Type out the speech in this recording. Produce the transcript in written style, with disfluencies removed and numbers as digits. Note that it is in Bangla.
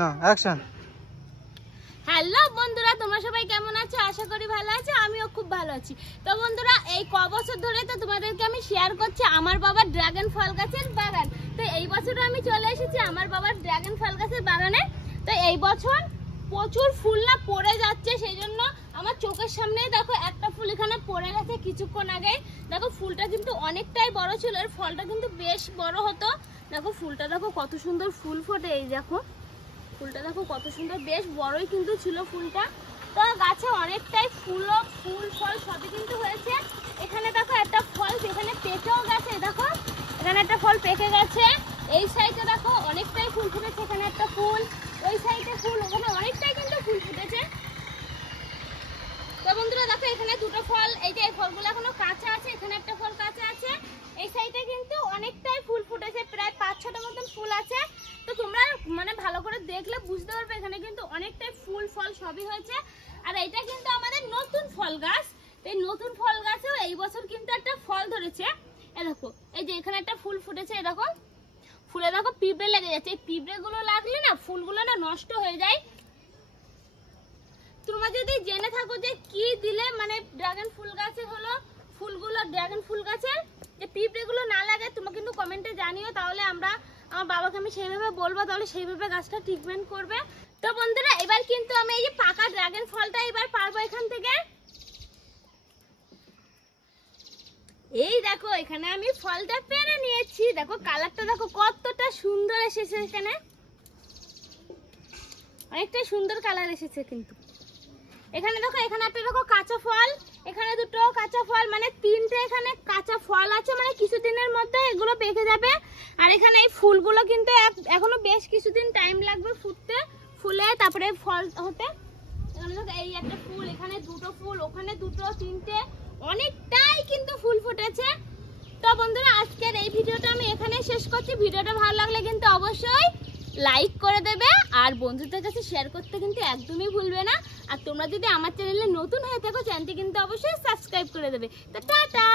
না অ্যাকশন। হ্যালো বন্ধুরা, তোমরা সবাই কেমন আছো? আশা করি ভালো আছো, আমিও খুব ভালো আছি। তো বন্ধুরা, এই ক বছর ধরে তো তোমাদেরকে আমি শেয়ার করছি আমার বাবার ড্রাগন ফল গাছের বাগান। তো এই বছর আমি চলে এসেছি আমার বাবার ড্রাগন ফল গাছের বাগানে। তো এই বছর প্রচুর ফুল না পড়ে যাচ্ছে, সেই জন্য আমার চোখের সামনেই দেখো একটা ফুল এখানে পড়ে গেছে কিছুক্ষণ আগে। দেখো ফুলটা কিন্তু অনেকটাই বড় ছিল, এর ফলটা কিন্তু বেশ বড় হতো। দেখো ফুলটা দেখো কত সুন্দর ফুল ফোটে, এই দেখো ফুলটা দেখো কত সুন্দর, বেশ বড়ই কিন্তু ছিল ফুলটা। তো গাছে অনেকটাই ফুল ফল সবই কিন্তু হয়েছে। এখানে দেখো একটা ফল সেখানে পেকেও গেছে, দেখো এখানে একটা ফল পেকে গেছে। এই সাইডে দেখো অনেকটাই ফুল ফুটেছে, এখানে একটা ফুল, ওই সাইডে ফুল, ওখানে অনেকটাই কিন্তু ফুল ফুটেছে। তো বন্ধুরা দেখো এখানে দুটো ফল, এই যে এই ফলগুলো এখনো কাঁচা আছে, এখানে একটা ফল কাঁচা আছে। এই সাইডে কিন্তু অনেকটাই ফুল ফুটেছে, প্রায় 5-6টা মতন ফুল আছে। তো তোমরা মানে ভালো করে দেখলে বুঝতে পারবে এখানে কিন্তু অনেকটাই ফুল ফল সবই হয়েছে। আর এটা কিন্তু আমাদের নতুন ফল গাছ। এই নতুন ফল গাছেও এই বছর কিন্তু একটা ফল ধরেছে। এই দেখো এই যে এখানে একটা ফুল ফুটেছে, এই দেখো ফুলে দেখো পিঁপড়ে লেগে যাচ্ছে। এই পিঁপড়েগুলো লাগলে না ফুলগুলো না নষ্ট হয়ে যায়। তোমরা যদি জেনে থাকো যে কি দিলে মানে ড্রাগন ফুল গাছে হলো ফুলগুলো, ড্রাগন ফুল গাছের যে পিঁপড়েগুলো না লাগে, তোমরা কিন্তু কমেন্টে জানিও, তাহলে আমরা আমার বাবাকে আমি সেইভাবে বলবো, তাহলে সেইভাবে গাছটা ট্রিটমেন্ট করবে। তো বন্ধুরা এবার কিন্তু আমি এই যে পাকা ড্রাগন ফলটা এবার পারবো এখান থেকে। এই দেখো এখানে আমি ফলটা পেরে নিয়েছি, দেখো কালারটা দেখো কতটা সুন্দর এসেছে, এখানে অনেকটা সুন্দর কালার এসেছে কিন্তু। এখানে দেখো এখানে একটা দেখো কাঁচা ফল, এখানে দুটো কাঁচা ফল, মানে 3টে এখানে কাঁচা ফল আছে, মানে কিছুদিনের মধ্যে এগুলো পেকে যাবে। আর এখানে এই ফুলগুলো কিন্তু এখনো বেশ কিছুদিন টাইম লাগবে ফুটতে, ফুলে তারপরে ফল হতে। এখানে দেখো এই একটা ফুল, এখানে দুটো ফুল, ওখানে দুটো, 3টে, অনেকটাই কিন্তু ফুল ফুটেছে। তো বন্ধুরা আজকের এই ভিডিওটা আমি এখানেই শেষ করছি। ভিডিওটা ভালো লাগলে কিন্তু অবশ্যই লাইক করে দেবে, আর বন্ধুদের কাছে শেয়ার করতে কিন্তু একদমই ভুলবে না। আর তোমরা যদি আমার চ্যানেলে নতুন হয়ে থাকো, চ্যানেলটি কিন্তু অবশ্যই সাবস্ক্রাইব করে দেবে। তো টাটা।